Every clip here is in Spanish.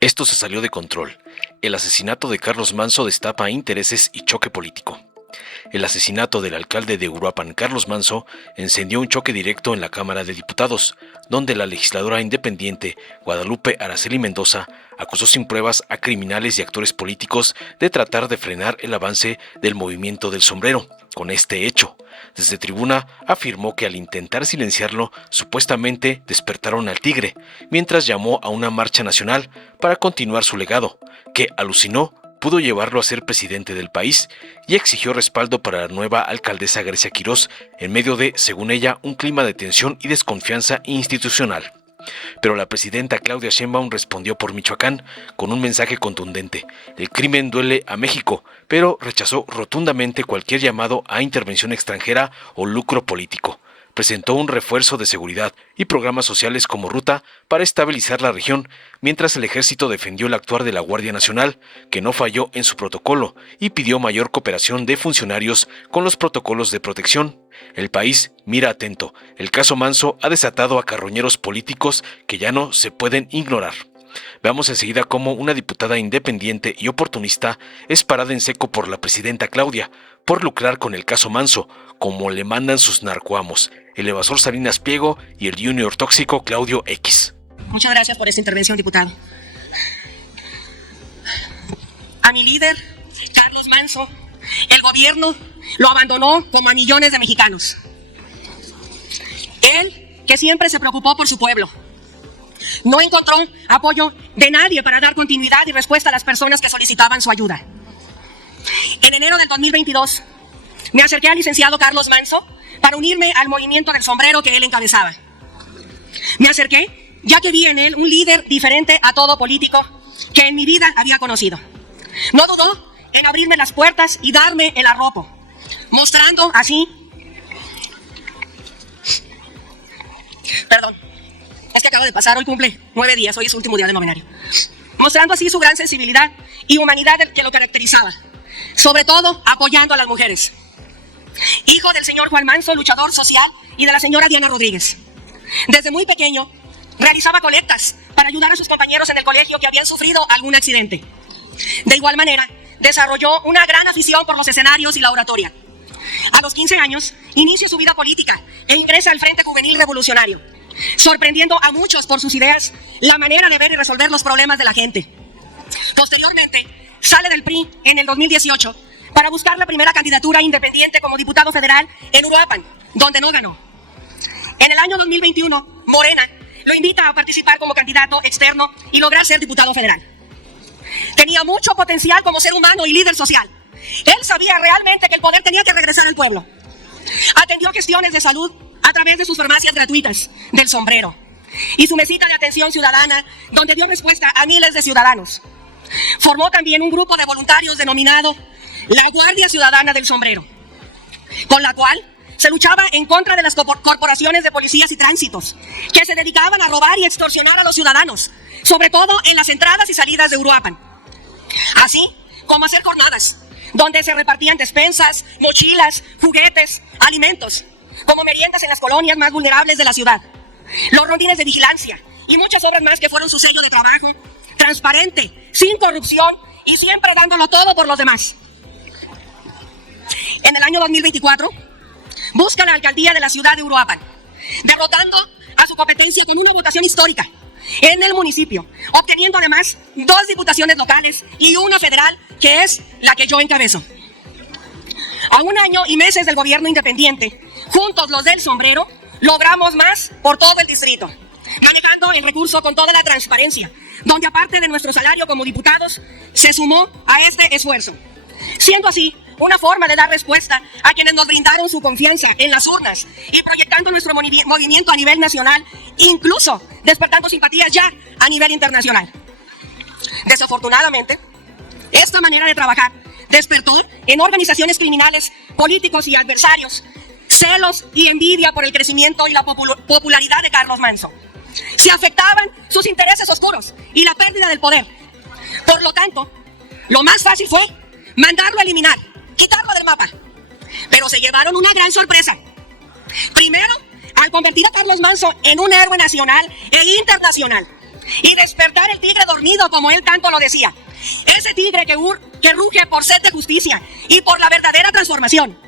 Esto se salió de control. El asesinato de Carlos Manso destapa intereses y choque político. El asesinato del alcalde de Uruapan, Carlos Manso, encendió un choque directo en la Cámara de Diputados, donde la legisladora independiente Guadalupe Araceli Mendoza acusó sin pruebas a criminales y actores políticos de tratar de frenar el avance del movimiento del sombrero. Con este hecho, desde tribuna afirmó que al intentar silenciarlo, supuestamente despertaron al tigre, mientras llamó a una marcha nacional para continuar su legado, que alucinó pudo llevarlo a ser presidente del país, y exigió respaldo para la nueva alcaldesa Grecia Quirós en medio de, según ella, un clima de tensión y desconfianza institucional. Pero la presidenta Claudia Sheinbaum respondió por Michoacán con un mensaje contundente: el crimen duele a México, pero rechazó rotundamente cualquier llamado a intervención extranjera o lucro político. Presentó un refuerzo de seguridad y programas sociales como ruta para estabilizar la región, mientras el ejército defendió el actuar de la Guardia Nacional, que no falló en su protocolo, y pidió mayor cooperación de funcionarios con los protocolos de protección. El país mira atento. El caso Manso ha desatado a carroñeros políticos que ya no se pueden ignorar. Veamos enseguida cómo una diputada independiente y oportunista es parada en seco por la presidenta Claudia, por lucrar con el caso Manso, como le mandan sus narcoamos, el evasor Salinas Pliego y el junior tóxico Claudio X. Muchas gracias por esta intervención, diputado. A mi líder, Carlos Manso, el gobierno lo abandonó como a millones de mexicanos. Él, que siempre se preocupó por su pueblo, no encontró apoyo de nadie para dar continuidad y respuesta a las personas que solicitaban su ayuda. En enero del 2022, me acerqué al licenciado Carlos Manso para unirme al movimiento del sombrero que él encabezaba. Me acerqué ya que vi en él un líder diferente a todo político que en mi vida había conocido. No dudó en abrirme las puertas y darme el arropo, mostrando así... Es que acaba de pasar, hoy cumple 9 días, hoy es su último día de novenario. Mostrando así su gran sensibilidad y humanidad que lo caracterizaba, sobre todo apoyando a las mujeres. Hijo del señor Juan Manso, luchador social, y de la señora Diana Rodríguez. Desde muy pequeño realizaba colectas para ayudar a sus compañeros en el colegio que habían sufrido algún accidente. De igual manera, desarrolló una gran afición por los escenarios y la oratoria. A los 15 años, inicia su vida política e ingresa al Frente Juvenil Revolucionario, sorprendiendo a muchos por sus ideas, la manera de ver y resolver los problemas de la gente. Posteriormente, sale del PRI en el 2018 para buscar la primera candidatura independiente como diputado federal en Uruapan, donde no ganó. En el año 2021, Morena lo invita a participar como candidato externo y lograr ser diputado federal. Tenía mucho potencial como ser humano y líder social. Él sabía realmente que el poder tenía que regresar al pueblo. Atendió gestiones de salud a través de sus farmacias gratuitas del sombrero y su mesita de atención ciudadana, donde dio respuesta a miles de ciudadanos. Formó también un grupo de voluntarios denominado la Guardia Ciudadana del Sombrero, con la cual se luchaba en contra de las corporaciones de policías y tránsitos que se dedicaban a robar y extorsionar a los ciudadanos, sobre todo en las entradas y salidas de Uruapan. Así como hacer jornadas donde se repartían despensas, mochilas, juguetes, alimentos, como meriendas en las colonias más vulnerables de la ciudad, los rondines de vigilancia y muchas obras más que fueron su sello de trabajo, transparente, sin corrupción y siempre dándolo todo por los demás. En el año 2024, busca la alcaldía de la ciudad de Uruapan, derrotando a su competencia con una votación histórica en el municipio, obteniendo además 2 diputaciones locales y una federal, que es la que yo encabezo. A 1 año y meses del gobierno independiente, juntos los del sombrero, logramos más por todo el distrito, manejando el recurso con toda la transparencia, donde aparte de nuestro salario como diputados, se sumó a este esfuerzo, siendo así una forma de dar respuesta a quienes nos brindaron su confianza en las urnas y proyectando nuestro movimiento a nivel nacional, incluso despertando simpatías ya a nivel internacional. Desafortunadamente, esta manera de trabajar despertó en organizaciones criminales, políticos y adversarios celos y envidia por el crecimiento y la popularidad de Carlos Manso. Se afectaban sus intereses oscuros y la pérdida del poder. Por lo tanto, lo más fácil fue mandarlo a eliminar, quitarlo del mapa. Pero se llevaron una gran sorpresa. Primero, al convertir a Carlos Manso en un héroe nacional e internacional, y despertar el tigre dormido, como él tanto lo decía. Ese tigre que ruge por sed de justicia y por la verdadera transformación.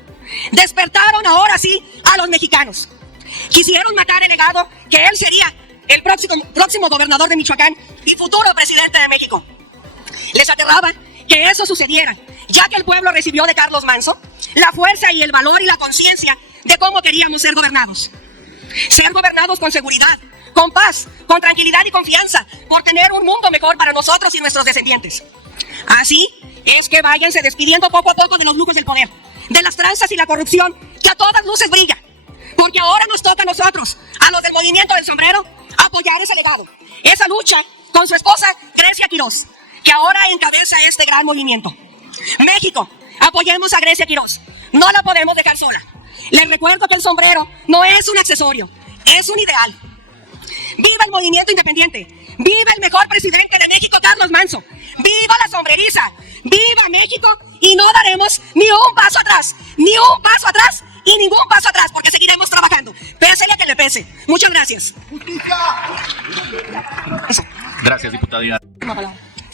Despertaron ahora sí a los mexicanos. Quisieron matar el legado que él sería el próximo gobernador de Michoacán y futuro presidente de México. Les aterraba que eso sucediera, ya que el pueblo recibió de Carlos Manso la fuerza y el valor y la conciencia de cómo queríamos ser gobernados. Ser gobernados con seguridad, con paz, con tranquilidad y confianza, por tener un mundo mejor para nosotros y nuestros descendientes. Así es que váyanse despidiendo poco a poco de los lujos del poder, de las tranzas y la corrupción que a todas luces brilla, porque ahora nos toca a nosotros, a los del movimiento del sombrero, apoyar ese legado, esa lucha con su esposa Grecia Quiroz, que ahora encabeza este gran movimiento. México, apoyemos a Grecia Quiroz, no la podemos dejar sola. Les recuerdo que el sombrero no es un accesorio, es un ideal. ¡Viva el movimiento independiente! ¡Viva el mejor presidente de México, Carlos Manso! ¡Viva la sombreriza! ¡Viva México! Y no daremos ni un paso atrás, ni un paso atrás y ningún paso atrás, porque seguiremos trabajando, pese a que le pese. Muchas gracias. Gracias, diputada.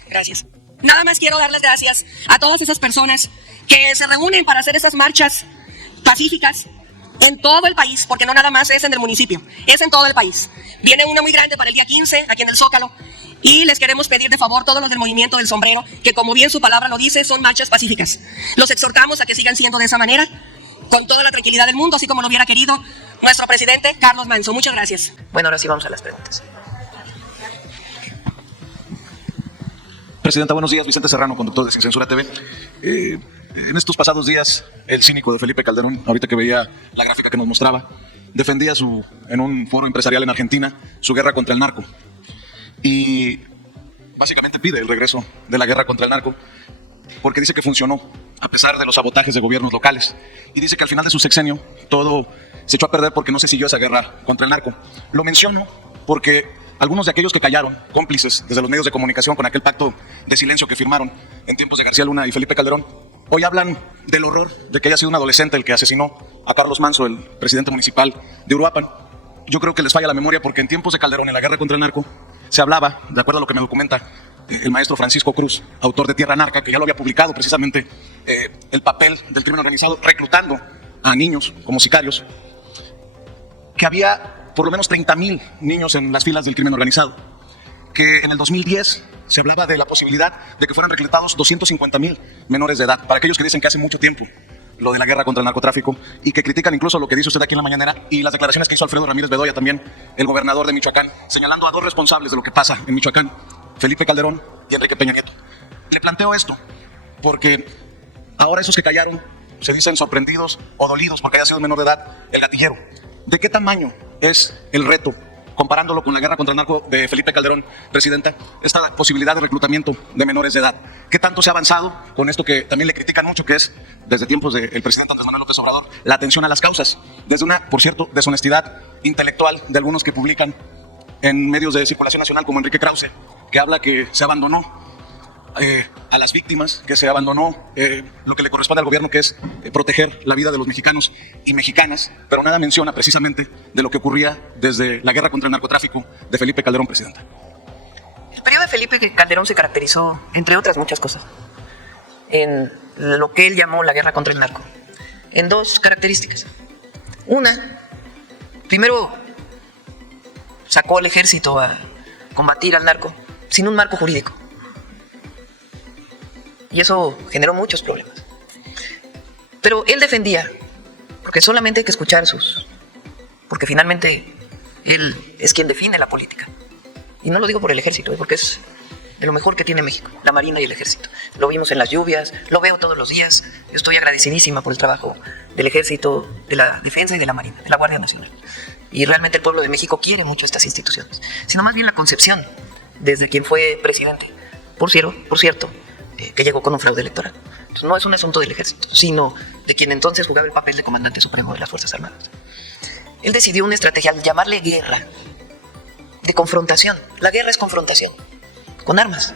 Gracias. Nada más quiero darles gracias a todas esas personas que se reúnen para hacer esas marchas pacíficas en todo el país, porque no nada más es en el municipio, es en todo el país. Viene una muy grande para el día 15, aquí en el Zócalo, y les queremos pedir de favor todos los del movimiento del sombrero, que como bien su palabra lo dice, son marchas pacíficas. Los exhortamos a que sigan siendo de esa manera, con toda la tranquilidad del mundo, así como lo hubiera querido nuestro presidente Carlos Manso. Muchas gracias. Bueno, ahora sí vamos a las preguntas. Presidenta, buenos días. Vicente Serrano, conductor de Sin Censura TV. En estos pasados días, el cínico de Felipe Calderón, ahorita que veía la gráfica que nos mostraba, defendía en un foro empresarial en Argentina su guerra contra el narco. Y básicamente pide el regreso de la guerra contra el narco porque dice que funcionó a pesar de los sabotajes de gobiernos locales. Y dice que al final de su sexenio todo se echó a perder porque no se siguió esa guerra contra el narco. Lo menciono porque algunos de aquellos que callaron, cómplices desde los medios de comunicación con aquel pacto de silencio que firmaron en tiempos de García Luna y Felipe Calderón, hoy hablan del horror de que haya sido un adolescente el que asesinó a Carlos Manso, el presidente municipal de Uruapan. Yo creo que les falla la memoria porque en tiempos de Calderón, en la guerra contra el narco, se hablaba, de acuerdo a lo que me documenta el maestro Francisco Cruz, autor de Tierra Narca, que ya lo había publicado precisamente, el papel del crimen organizado reclutando a niños como sicarios, que había por lo menos 30,000 niños en las filas del crimen organizado, que en el 2010 se hablaba de la posibilidad de que fueran reclutados 250,000 menores de edad. Para aquellos que dicen que hace mucho tiempo lo de la guerra contra el narcotráfico y que critican incluso lo que dice usted aquí en la mañanera y las declaraciones que hizo Alfredo Ramírez Bedoya, también el gobernador de Michoacán, señalando a dos responsables de lo que pasa en Michoacán, Felipe Calderón y Enrique Peña Nieto. Le planteo esto porque ahora esos que callaron se dicen sorprendidos o dolidos porque haya sido menor de edad el gatillero. ¿De qué tamaño es el reto, comparándolo con la guerra contra el narco de Felipe Calderón, presidenta, esta posibilidad de reclutamiento de menores de edad? ¿Qué tanto se ha avanzado con esto que también le critican mucho, que es, desde tiempos del presidente Andrés Manuel López Obrador, la atención a las causas? Desde una, por cierto, deshonestidad intelectual de algunos que publican en medios de circulación nacional, como Enrique Krause, que habla que se abandonó a las víctimas, que se abandonó lo que le corresponde al gobierno, que es proteger la vida de los mexicanos y mexicanas, pero nada menciona precisamente de lo que ocurría desde la guerra contra el narcotráfico de Felipe Calderón, presidenta. El periodo de Felipe Calderón se caracterizó, entre otras muchas cosas, en lo que él llamó la guerra contra el narco, en dos características. Una, primero sacó al ejército a combatir al narco sin un marco jurídico. Y eso generó muchos problemas. Pero él defendía, porque solamente hay que escuchar porque finalmente él es quien define la política. Y no lo digo por el ejército, porque es de lo mejor que tiene México, la Marina y el ejército. Lo vimos en las lluvias, lo veo todos los días. Yo estoy agradecidísima por el trabajo del ejército, de la defensa y de la Marina, de la Guardia Nacional. Y realmente el pueblo de México quiere mucho estas instituciones, sino más bien la concepción desde quien fue presidente. Por cierto, que llegó con un fraude electoral. Entonces, no es un asunto del ejército, sino de quien entonces jugaba el papel de comandante supremo de las Fuerzas Armadas. Él decidió una estrategia al llamarle guerra, de confrontación. La guerra es confrontación, con armas.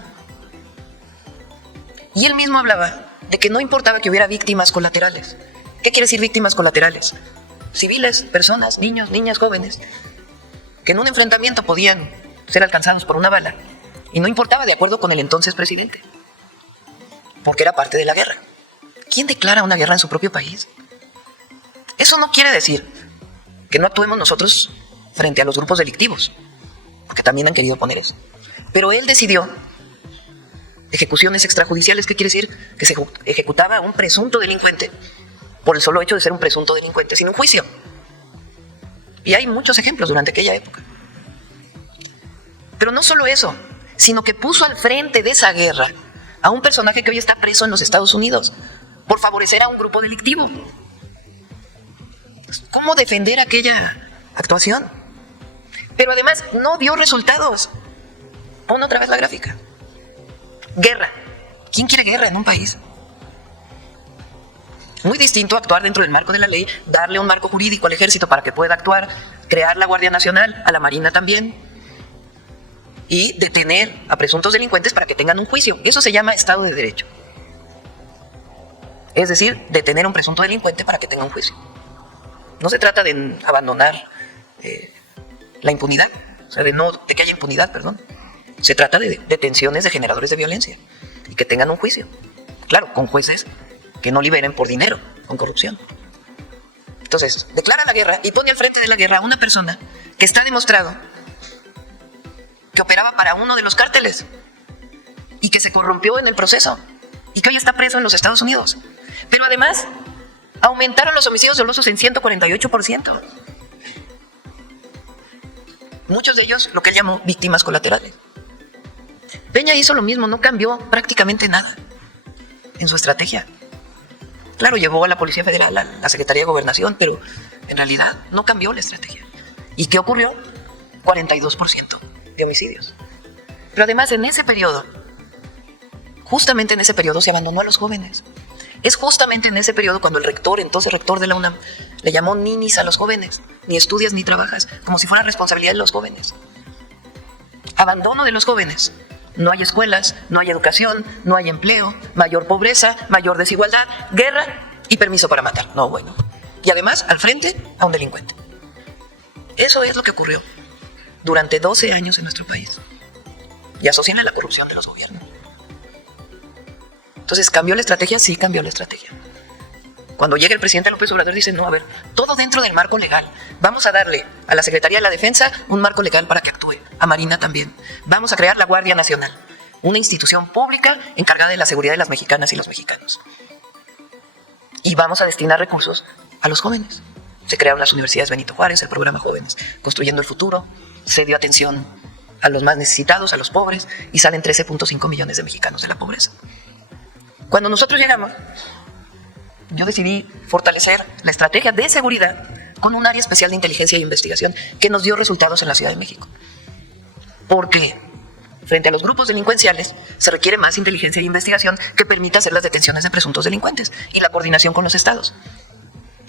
Y él mismo hablaba de que no importaba que hubiera víctimas colaterales. ¿Qué quiere decir víctimas colaterales? Civiles, personas, niños, niñas, jóvenes, que en un enfrentamiento podían ser alcanzados por una bala, y no importaba de acuerdo con el entonces presidente, porque era parte de la guerra. ¿Quién declara una guerra en su propio país? Eso no quiere decir que no actuemos nosotros frente a los grupos delictivos, porque también han querido poner eso. Pero él decidió ejecuciones extrajudiciales. ¿Qué quiere decir? Que se ejecutaba a un presunto delincuente por el solo hecho de ser un presunto delincuente, sin un juicio. Y hay muchos ejemplos durante aquella época. Pero no solo eso, sino que puso al frente de esa guerra a un personaje que hoy está preso en los Estados Unidos por favorecer a un grupo delictivo. ¿Cómo defender aquella actuación? Pero además no dio resultados. Pon otra vez la gráfica. Guerra. ¿Quién quiere guerra en un país? Muy distinto actuar dentro del marco de la ley, darle un marco jurídico al ejército para que pueda actuar, crear la Guardia Nacional, a la Marina también, y detener a presuntos delincuentes para que tengan un juicio. Eso se llama Estado de Derecho. Es decir, detener a un presunto delincuente para que tenga un juicio. No se trata de abandonar la impunidad, o sea, de que haya impunidad, perdón. Se trata de detenciones de generadores de violencia y que tengan un juicio. Claro, con jueces que no liberen por dinero, con corrupción. Entonces, declara la guerra y pone al frente de la guerra a una persona que está demostrado que operaba para uno de los cárteles y que se corrompió en el proceso y que hoy está preso en los Estados Unidos. Pero además, aumentaron los homicidios dolosos en 148%. Muchos de ellos lo que él llamó víctimas colaterales. Peña hizo lo mismo, no cambió prácticamente nada en su estrategia. Claro, llevó a la Policía Federal, a la Secretaría de Gobernación, pero en realidad no cambió la estrategia. ¿Y qué ocurrió? 42% de homicidios. Pero además en ese periodo, justamente en ese periodo se abandonó a los jóvenes. Es justamente en ese periodo cuando el rector, entonces rector de la UNAM, le llamó ninis a los jóvenes. Ni estudias ni trabajas, como si fuera responsabilidad de los jóvenes. Abandono de los jóvenes. No hay escuelas, no hay educación, no hay empleo, mayor pobreza, mayor desigualdad, guerra y permiso para matar. No, bueno. Y además, al frente, a un delincuente. Eso es lo que ocurrió durante 12 años en nuestro país. Y asocian la corrupción de los gobiernos. Entonces, ¿cambió la estrategia? Sí, cambió la estrategia. Cuando llega el presidente López Obrador dice, no, a ver, todo dentro del marco legal. Vamos a darle a la Secretaría de la Defensa un marco legal para que actúe, a Marina también. Vamos a crear la Guardia Nacional, una institución pública encargada de la seguridad de las mexicanas y los mexicanos. Y vamos a destinar recursos a los jóvenes. Se crearon las universidades Benito Juárez, el programa Jóvenes Construyendo el Futuro, se dio atención a los más necesitados, a los pobres, y salen 13.5 millones de mexicanos de la pobreza. Cuando nosotros llegamos, yo decidí fortalecer la estrategia de seguridad con un área especial de inteligencia e investigación que nos dio resultados en la Ciudad de México. Porque frente a los grupos delincuenciales se requiere más inteligencia e investigación que permita hacer las detenciones de presuntos delincuentes y la coordinación con los estados.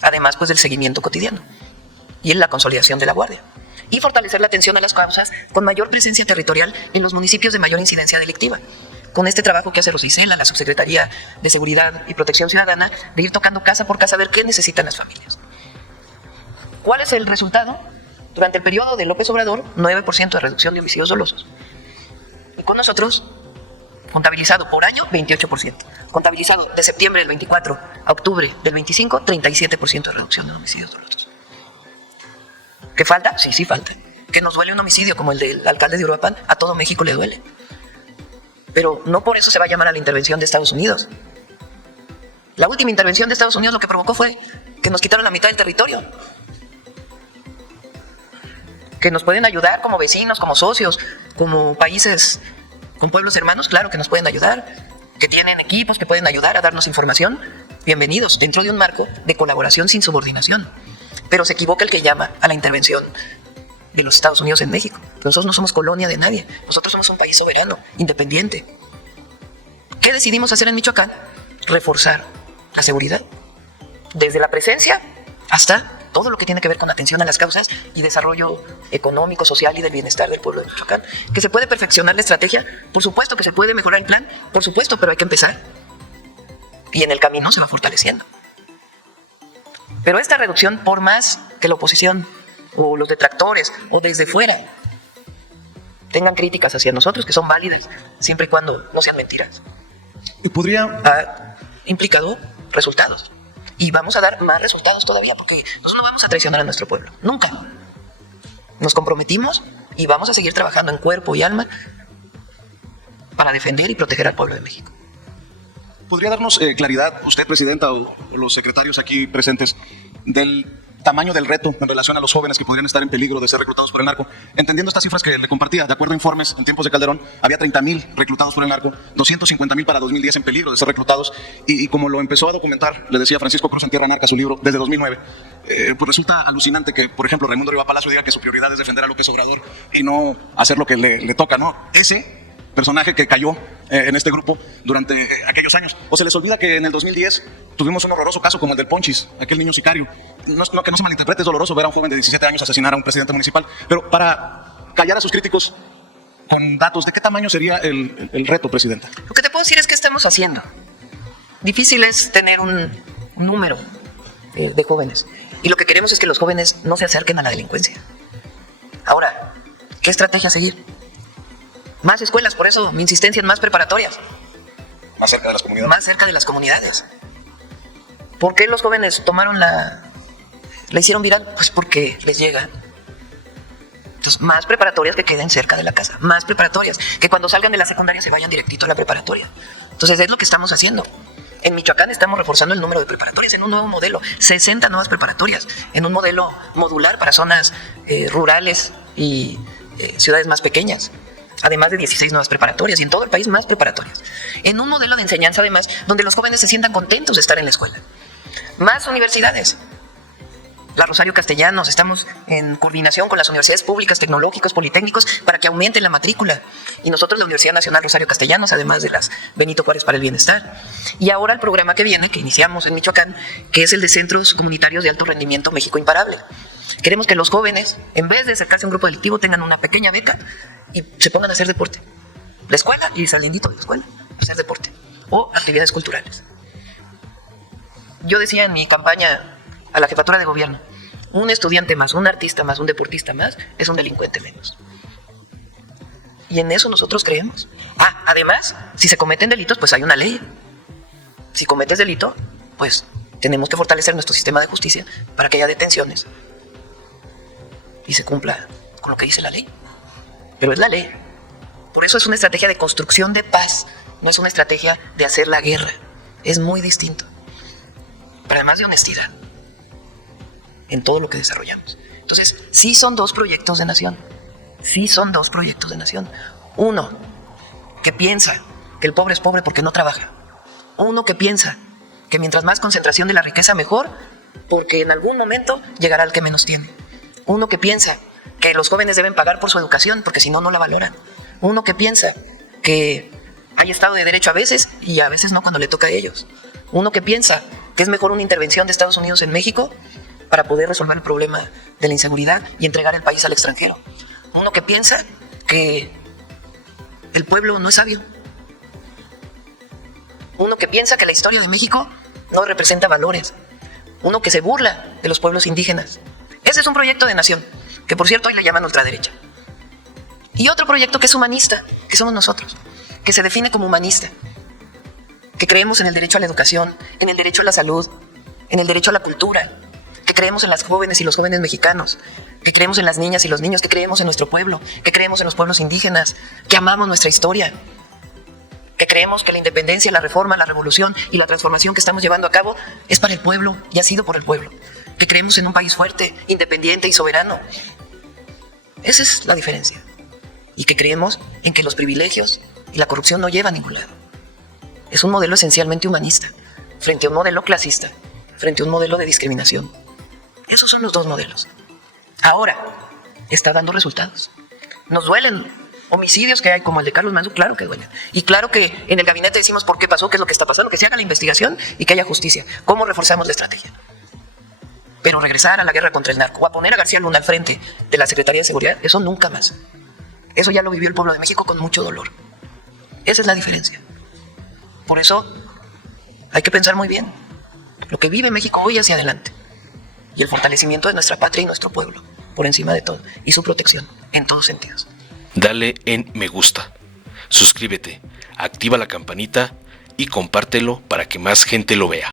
Además, pues, del seguimiento cotidiano y en la consolidación de la guardia. Y fortalecer la atención a las causas con mayor presencia territorial en los municipios de mayor incidencia delictiva. Con este trabajo que hace Rosicela, la Subsecretaría de Seguridad y Protección Ciudadana, de ir tocando casa por casa a ver qué necesitan las familias. ¿Cuál es el resultado? Durante el periodo de López Obrador, 9% de reducción de homicidios dolosos. Y con nosotros, contabilizado por año, 28%. Contabilizado de septiembre del 24 a octubre del 25, 37% de reducción de homicidios dolosos. ¿Qué falta? Sí, sí falta. Que nos duele un homicidio como el del alcalde de Uruapan, a todo México le duele. Pero no por eso se va a llamar a la intervención de Estados Unidos. La última intervención de Estados Unidos lo que provocó fue que nos quitaron la mitad del territorio. Que nos pueden ayudar como vecinos, como socios, como países con pueblos hermanos, claro que nos pueden ayudar. Que tienen equipos que pueden ayudar a darnos información. Bienvenidos, dentro de un marco de colaboración sin subordinación. Pero se equivoca el que llama a la intervención de los Estados Unidos en México. Nosotros no somos colonia de nadie. Nosotros somos un país soberano, independiente. ¿Qué decidimos hacer en Michoacán? Reforzar la seguridad. Desde la presencia hasta todo lo que tiene que ver con atención a las causas y desarrollo económico, social y del bienestar del pueblo de Michoacán. ¿Que se puede perfeccionar la estrategia? Por supuesto. ¿Que se puede mejorar el plan? Por supuesto, pero hay que empezar. Y en el camino se va fortaleciendo. Pero esta reducción, por más que la oposición o los detractores o desde fuera tengan críticas hacia nosotros, que son válidas, siempre y cuando no sean mentiras, ¿Podría ha implicado resultados. Y vamos a dar más resultados todavía, porque nosotros no vamos a traicionar a nuestro pueblo, nunca. Nos comprometimos y vamos a seguir trabajando en cuerpo y alma para defender y proteger al pueblo de México. ¿Podría darnos claridad, usted, presidenta, o los secretarios aquí presentes, del tamaño del reto en relación a los jóvenes que podrían estar en peligro de ser reclutados por el narco? Entendiendo estas cifras que le compartía, de acuerdo a informes, en tiempos de Calderón había 30,000 reclutados por el narco, 250,000 para 2010 en peligro de ser reclutados, y como lo empezó a documentar, le decía Francisco Cruz en Tierra Narca, su libro, desde 2009, pues resulta alucinante que, por ejemplo, Raimundo Riva Palacio diga que su prioridad es defender a López Obrador y no hacer lo que le toca, ¿no? Ese personaje que cayó en este grupo durante aquellos años. O se les olvida que en el 2010 tuvimos un horroroso caso como el del Ponchis, aquel niño sicario. No, que no se malinterprete, es doloroso ver a un joven de 17 años asesinar a un presidente municipal, pero para callar a sus críticos con datos, ¿de qué tamaño sería el reto, presidenta? Lo que te puedo decir es que estamos haciendo. Difícil es tener un número de jóvenes. Y lo que queremos es que los jóvenes no se acerquen a la delincuencia. Ahora, ¿qué estrategia seguir? Más escuelas, por eso mi insistencia en más preparatorias. Más cerca de las comunidades. Más cerca de las comunidades. ¿Por qué los jóvenes tomaron la hicieron viral? Pues porque les llega. Entonces, más preparatorias que queden cerca de la casa. Más preparatorias. Que cuando salgan de la secundaria se vayan directito a la preparatoria. Entonces, es lo que estamos haciendo. En Michoacán estamos reforzando el número de preparatorias en un nuevo modelo. 60 nuevas preparatorias. En un modelo modular para zonas rurales y ciudades más pequeñas. Además de 16 nuevas preparatorias, y en todo el país más preparatorias. En un modelo de enseñanza, además, donde los jóvenes se sientan contentos de estar en la escuela. Más universidades. La Rosario Castellanos, estamos en coordinación con las universidades públicas, tecnológicos, politécnicos, para que aumente la matrícula. Y nosotros, la Universidad Nacional Rosario Castellanos, además de las Benito Juárez para el Bienestar. Y ahora el programa que viene, que iniciamos en Michoacán, que es el de Centros Comunitarios de Alto Rendimiento México Imparable. Queremos que los jóvenes, en vez de acercarse a un grupo delictivo, tengan una pequeña beca y se pongan a hacer deporte. La escuela y saliendo de la escuela, hacer deporte o actividades culturales. Yo decía en mi campaña a la jefatura de gobierno, un estudiante más, un artista más, un deportista más, es un delincuente menos. Y en eso nosotros creemos. Además, si se cometen delitos, pues hay una ley. Si cometes delito, pues tenemos que fortalecer nuestro sistema de justicia para que haya detenciones y se cumpla con lo que dice la ley. Pero es la ley. Por eso es una estrategia de construcción de paz, no es una estrategia de hacer la guerra. Es muy distinto. Pero además de honestidad en todo lo que desarrollamos. Entonces, sí son dos proyectos de nación. Sí son dos proyectos de nación. Uno que piensa que el pobre es pobre porque no trabaja. Uno que piensa que mientras más concentración de la riqueza mejor, porque en algún momento llegará el que menos tiene. Uno que piensa que los jóvenes deben pagar por su educación porque si no, no la valoran. Uno que piensa que hay Estado de Derecho a veces y a veces no cuando le toca a ellos. Uno que piensa que es mejor una intervención de Estados Unidos en México para poder resolver el problema de la inseguridad y entregar el país al extranjero. Uno que piensa que el pueblo no es sabio. Uno que piensa que la historia de México no representa valores. Uno que se burla de los pueblos indígenas. Ese es un proyecto de nación, que por cierto hoy le llaman ultraderecha. Y otro proyecto que es humanista, que somos nosotros, que se define como humanista, que creemos en el derecho a la educación, en el derecho a la salud, en el derecho a la cultura, que creemos en las jóvenes y los jóvenes mexicanos, que creemos en las niñas y los niños, que creemos en nuestro pueblo, que creemos en los pueblos indígenas, que amamos nuestra historia, que creemos que la independencia, la reforma, la revolución y la transformación que estamos llevando a cabo es para el pueblo y ha sido por el pueblo, que creemos en un país fuerte, independiente y soberano. Esa es la diferencia. Y que creemos en que los privilegios y la corrupción no llevan a ningún lado. Es un modelo esencialmente humanista, frente a un modelo clasista, frente a un modelo de discriminación. Esos son los dos modelos. Ahora, está dando resultados. Nos duelen homicidios que hay, como el de Carlos Manso, claro que duelen. Y claro que en el gabinete decimos por qué pasó, qué es lo que está pasando, que se haga la investigación y que haya justicia. ¿Cómo reforzamos la estrategia? Pero regresar a la guerra contra el narco o a poner a García Luna al frente de la Secretaría de Seguridad, eso nunca más. Eso ya lo vivió el pueblo de México con mucho dolor. Esa es la diferencia. Por eso hay que pensar muy bien lo que vive México hoy hacia adelante y el fortalecimiento de nuestra patria y nuestro pueblo por encima de todo y su protección en todos sentidos. dale en me gusta, suscríbete, activa la campanita y compártelo para que más gente lo vea.